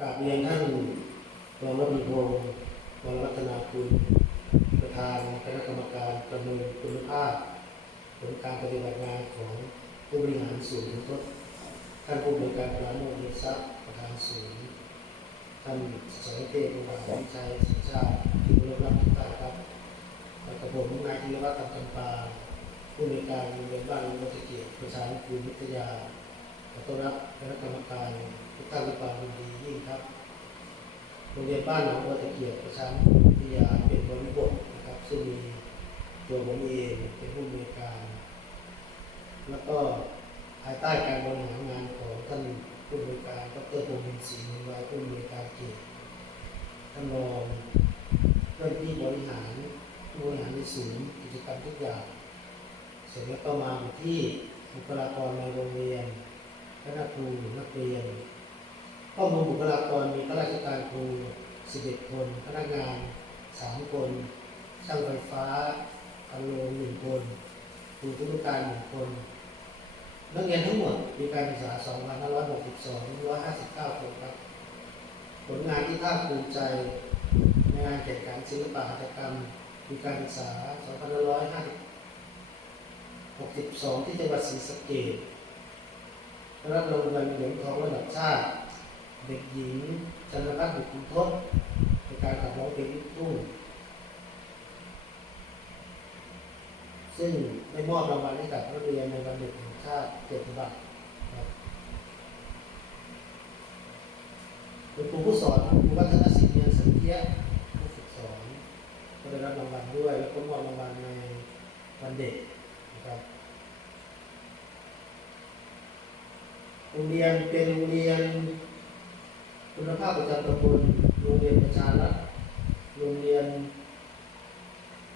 กราบเรียนท่านรองรัฐมนตรีวรวัฒนาคุณ ประธานคณะกรรมการประเมินคุณภาพ ผลการปฏิบัติงานของผู้บริหารศูนย์ทดท่านผู้บริการปราโมเดชทรัพย์ประธานศูนย์ท่านสายเทพประธานวิชัยสินชาติที่เคารพรักทุกท่านครับแล้วก็ผมนายธีรวัฒน์ตันจำปาผู้บริการโรงเรียนบ้านวัตเกียรติประชานุกูลวิทยาขอต้อนรับคณะกรรมการ ทุกท่านด้วยความยินดียิ่งครับโรงเรียนบ้านหนองบัวตะเกียบประชาวิทยาเป็นบริบทนะครับ ซึ่งมีตัวผมเองเป็นผู้อำนวยการ แล้วก็ภายใต้การบริหารงานของท่านผู้อำนวยการดรพงศ์เพ็ญศรีนิวัยผู้อำนวยการเขตท่านรองเจ้าหน้าที่บริหารผู้บริหารในศูนย์กิจกรรมทุกอย่างเสร็จแล้วก็มาที่บุคลากรในโรงเรียนคณะครูนักเรียน ข้อมูลบุคลากรมีข้าราชการครู11 คน พนักงาน 3 คน ช่างไฟฟ้าพันโลง1คน ครูธุรการ 1 คน นักเรียนทั้งหมดมีการศึกษา 2,562 159 คนครับ ผลงานที่ภาคภูมิใจในงานแข่งขันศิลปะหัตถกรรม มีการศึกษา 2,562 ที่จังหวัดศรีสะเกษรับรางวัลเหรียญทองระดับชาติ เด็กหญิงจันทพัฒน์บุตรทศในการขับร้องเพลงลูกทุ่งซึ่งได้มอบรางวัลให้กับนักเรียนในวันเด็กแห่งชาติเกียรติบัตรครับเป็นครูผู้สอนครูวัฒนศิลป์เรียนสังเกียผู้ฝึกสอนก็ได้รับรางวัลด้วย แล้วก็มอบรางวัลในวันเด็กนะครับโรงเรียนเป็นโรงเรียน คุณภาพประจำตำบลโรงเรียนประชารัฐโรงเรียน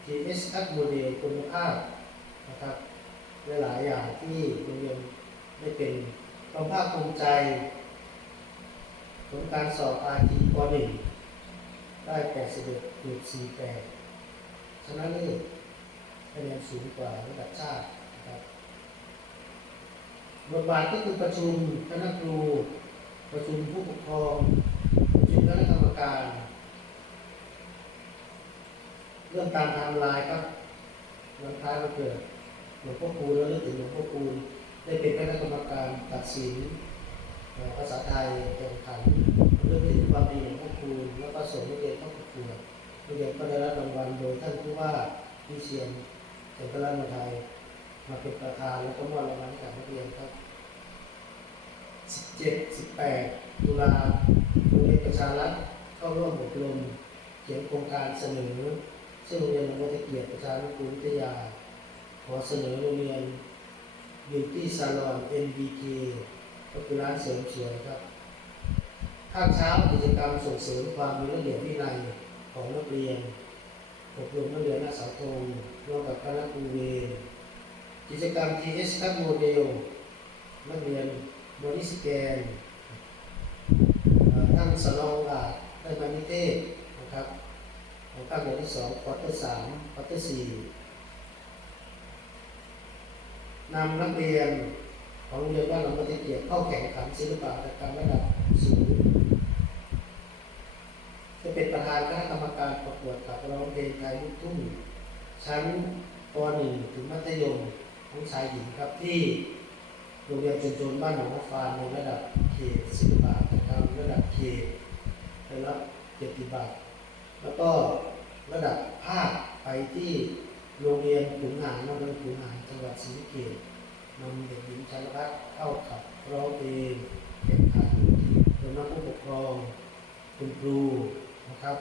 TSF โมเดลคุณภาพนะครับหลายๆอย่างที่โรงเรียนได้เป็นความภาคภูมิใจ ผลการสอบ RT ป .1 ได้ 81.48 ชนะเลิศคะแนนสูงกว่าระดับชาตินะครับบทบาทก็คือประชุมคณะครู ประชุมผู้ปกครองประชุมคณะกรรมการ เรื่องตามไทม์ไลน์ครับวันคล้ายวันเกิดหลวงพ่อคูณแล้วเรื่องถึงหลวงพ่อคูณได้เป็นคณะกรรมการตัดสินเอ่อภาษาไทยแข่งขันเรื่องถึงความดีของพ่อคูณแล้วก็ส่งนักเรียนเข้าประกวดนักเรียนก็ได้รับรางวัลโดยท่านผู้ว่าวิเชียนเอกลักษณ์ไทยมาเป็นประธานแล้วก็มอบรางวัลให้กับนักเรียนครับ 17 18 ตุลาโรงเรียนประชารัฐเข้าร่วมอบรมเขียนโครงการเสนอ ซึ่งโรงเรียนหลวงพ่อตะเกียบประชานุกูลวิทยา ขอเสนอโรงเรียน Beauty Salon MBK ก็คือร้านเสริมสวยครับภาคเช้ากิจกรรมส่งเสริมความมีระเบียบวินัยของนักเรียนอบรมนักเรียนน้าเสาธงร่วมกับคณะครูเวรกิจกรรม TS คัดโมเดลนักเรียน บริสแกนเอ่อท่านสนองอาได้มานิเทศนะครับของภาคเรียนที่สองควอเตอร์สามควอเตอร์สี่นำนักเรียนของโรงเรียนบ้านหนองบัวตะเกียบเข้าแข่งขันศิลปะหัตถกรรมระดับสูงจะเป็นประธานคณะกรรมการประกวดขับร้องเพลงไทยลูกทุ่งชั้นป .1 ถึงมัธยมทั้งชายหญิงครับที่ โรงเรียนชุมชนบ้านหนองฟานในระดับเขตศิลปะหัตถกรรมระดับเขตได้รับเกียรติบัตรแล้วก็ระดับภาคไปที่โรงเรียนขุนหารนนท์ขุนหารจังหวัดศรีสะเกษนำเด็กหญิงชันรัตน์เข้าขับร้องเพลงแข่งขันโดยนักผู้ปกครองคุณครูนะครับ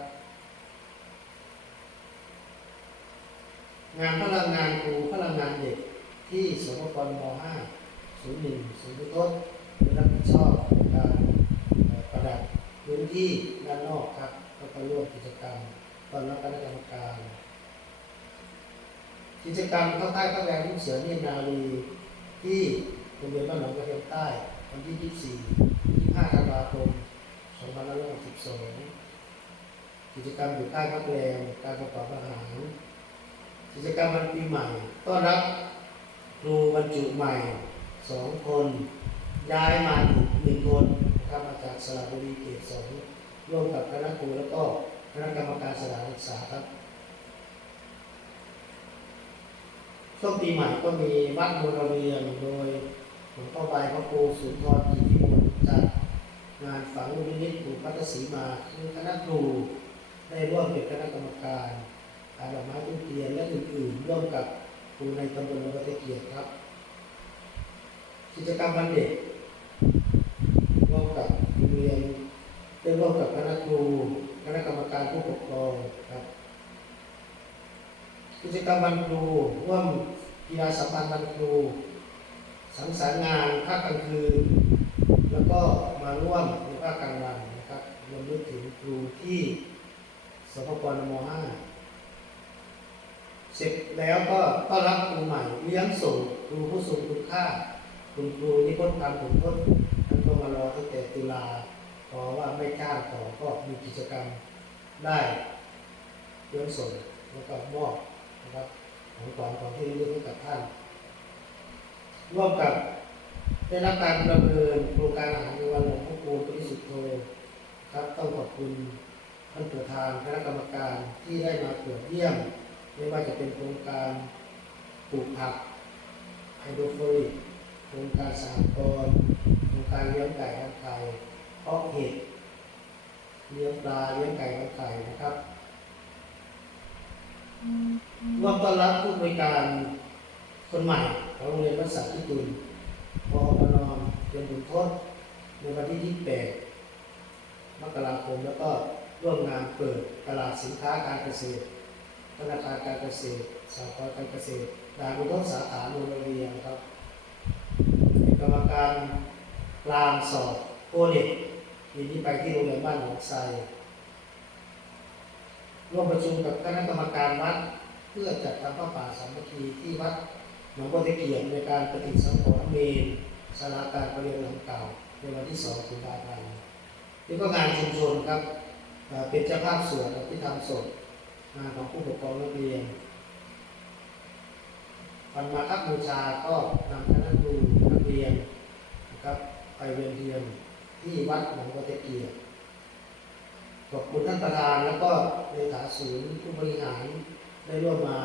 งานพลังงานครูพลังงานเด็กที่สมกรม .5 ศูนย์หนึ่งศูนย์ทศได้รับผิดชอบการประดับพื้นที่ด้านนอกครับแล้วก็ร่วมกิจกรรมตอนรับคณะกรรมการ กิจกรรมเข้าใต้เข้าแรงลูกเสือเนียนารีที่โรงเรียนบ้านหนองกระเทียมใต้วันที่ 24 25ธันวาคม2562กิจกรรมอยู่ใต้พักแรมการประกอบอาหาร กิจกรรมวันปีใหม่ต้อนรับครูบรรจุใหม่ สองคนย้ายมาอีกหนึ่งคนนะครับอาจจากสระบุรีเขตสองร่วมกับคณะครูแล้วก็คณะกรรมการสถานศึกษาครับช่วงปีใหม่ก็มีวัดมูลเรียนโดยหลวงพ่อใบพระครูสุนทรกิติมนต์จัดงานฝังลูกนิมิตปู่พัทสีมาคือคณะครูได้ร่วมเป็นคณะกรรมการกาดอกไม้ทุเทียนและอื่นๆร่วมกับครูในตำบลวัดเกียรติครับ กิจกรรมวันเด็กร่วมกับโรงเรียนได้ร่วมกับคณะครูคณะกรรมการผู้ปกครองครับ กิจกรรมวันครูร่วมกีฬาสัมพันธ์วันครู สังสรรค์งานภาคกลางคืน แล้วก็มาร่วมในภาคกลางวันนะครับรวมถึงครูที่สพปนม5เสร็จแล้วก็ต้อนรับครูใหม่เลี้ยงส่งครูผู้ทรงคุณค่า คุณครูนิพนธ์พันธ์ผลพจน์ท่านก็มารอตั้งแต่ตุลาเพราะว่าไม่จ้าต่อก็มีกิจกรรมได้เลี้ยงส่งแล้วก็มอบนะครับของขวัญของที่ระลึกให้กับท่านร่วมกับได้รับการประเมินโครงการอาหารในวันหลวงพ่อคูณปริสุทธโธครับต้องขอบคุณท่านประธานคณะกรรมการที่ได้มาตรวจเยี่ยม ไม่ว่าจะเป็นโครงการปลูกผักไฮโดรโฟนิก โครงการสหกรโครงการเลี้ยงไก่เลี้งไข่เพาะเห็ดเลี้ยงปลาเลี้ยงไก่เลี้งไข่นะครับร่วมต้อนรับผู้บริการคนใหม่ของโรงเรียนวัดสัตว์ที่ตุนพอปนอมเรียนบุญทศในวันที่ 28 มกราคม แล้วก็ร่วมงานเปิดตลาดสินค้าการเกษตร ธนาคารการเกษตรสหกรณ์การเกษตรด่านบุญทศสาขาโรงเรียนครับ กรรมการกลางสอบโอเด็กปีนี้ไปที่โรงเรียนบ้านหนองไทรร่วมประชุมกับคณะกรรมการวัด เพื่อจัดทำพระป่าสามัคคีที่วัดหนองบัวตะเกียบในการปฏิสังขรณ์เมนสาราการประเรียนหลังเก่าในวันที่2กุมภาพันธ์นี่ก็งานชุมชนครับเป็นเจ้าภาพส่วนที่ทำศพงานของผู้ปกครองนักเรียนวันมาคับบูชาก็นำคณะครูียนนะครับไปเวียนเทียนที่วัดหนองบัวตะเกียบขอบคุณท่านประธานแล้วก็เลขาศูนย์ผู้บริหารได้ร่วมมา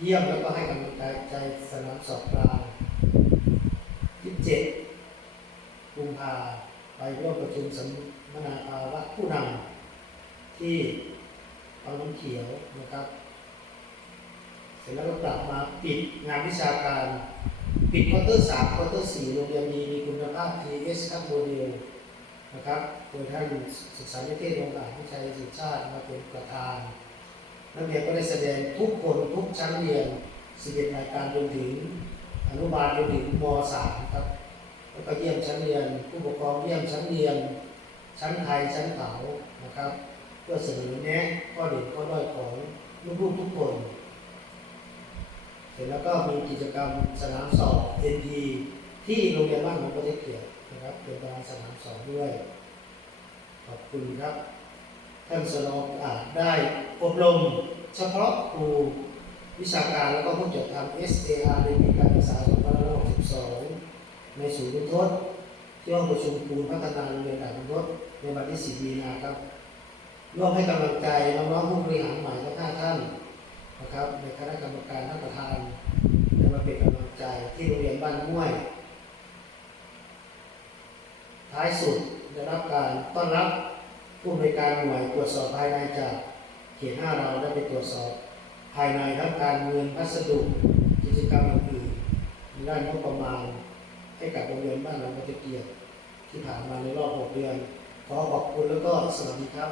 เยี่ยมแล้วก็ให้กำลังใจใจสนามสอบกลาง27กุมภาไปร่วมประชุมสัมมนาภาวะผู้นำที่เอาน้ำเขียวนะครับ เสร็จแล้วก็กลับมาปิดงานวิชาการ ปิดควอเตอร์สามควอเตอร์สี่โรงเรียนดีมีคุณภาพ TS ครับโมเดลนะครับโดยท่านศึกษานิเทศโรงเรียนวิชัยสุชาติมาเป็นประธาน นักเรียนก็ได้แสดงทุกคนทุกชั้นเรียน11รายการจนถึงอนุบาลจนถึงม .3 ครับแล้วก็เยี่ยมชั้นเรียน ผู้ปกครองเยี่ยมชั้นเรียน ชั้นไทยชั้นเขานะครับ เพื่อเสนอแนะข้อเด่นข้อด้อยของลูกๆทุกคน เสร็จแล้วก็มีกิจกรรมสนามสอบ ND ที่โรงเรียนบ้านของประเทศเกียนนะครับเป็นประธานสนามสอบด้วย ขอบคุณครับ ท่านสนองอาจได้อบรมเฉพาะครูวิชาการแล้วก็ผู้จัดทำ SAR ในปีการศึกษา2562 ในศูนย์บุทศที่ห้องประชุมปูนพัฒนาโรงเรียนด่านทศในวันที่ 10 มีนาครับร่วมให้กำลังใจน้องๆผู้บริหารใหม่ทั้ง5ท่านนะครับในคณะกรรมการท่านประธานได้มาเป็นกำลังใจที่โรงเรียนบ้านม่วย ท้ายสุดได้รับการต้อนรับ หน่วยตรวจสอบภายในจากเขตห้าเราได้ไปตรวจสอบ ภายในทั้งการเงินพัสดุกิจกรรมอื่นๆด้านงบประมาณ ให้กับโรงเรียนบ้านเราตะเกียรติที่ผ่านมาในรอบ 6 เดือน ขอขอบคุณแล้วก็สวัสดีครับ